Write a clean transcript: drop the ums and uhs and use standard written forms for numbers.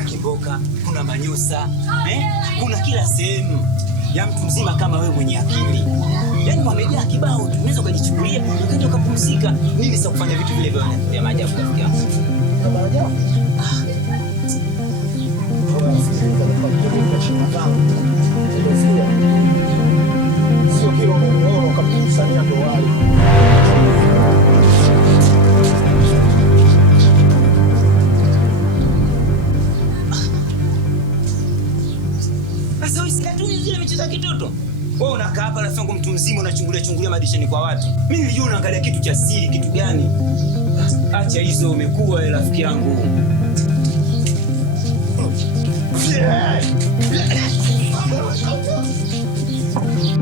kuna Kiboka, kuna Manyusa, kuna kila sehemu ya mtu mzima kama wewe mwenye akili. Yaani wamejaa kibao tu, unaweza ukajichukulia ukaenda ukapumzika. Mimi sasa kufanya vitu vile vya maajabu rafiki yangu. Maajabu? Sio kila unaona ukamkusania ndo wale. Sasa usikatuni zile michezo ya kitoto. Wewe unakaa hapa rafiki yangu mtu mzima unachungulia madishani kwa watu. Mimi nilijua unaangalia kitu cha siri, kitu gani? Acha hizo, umekuwa rafiki yangu.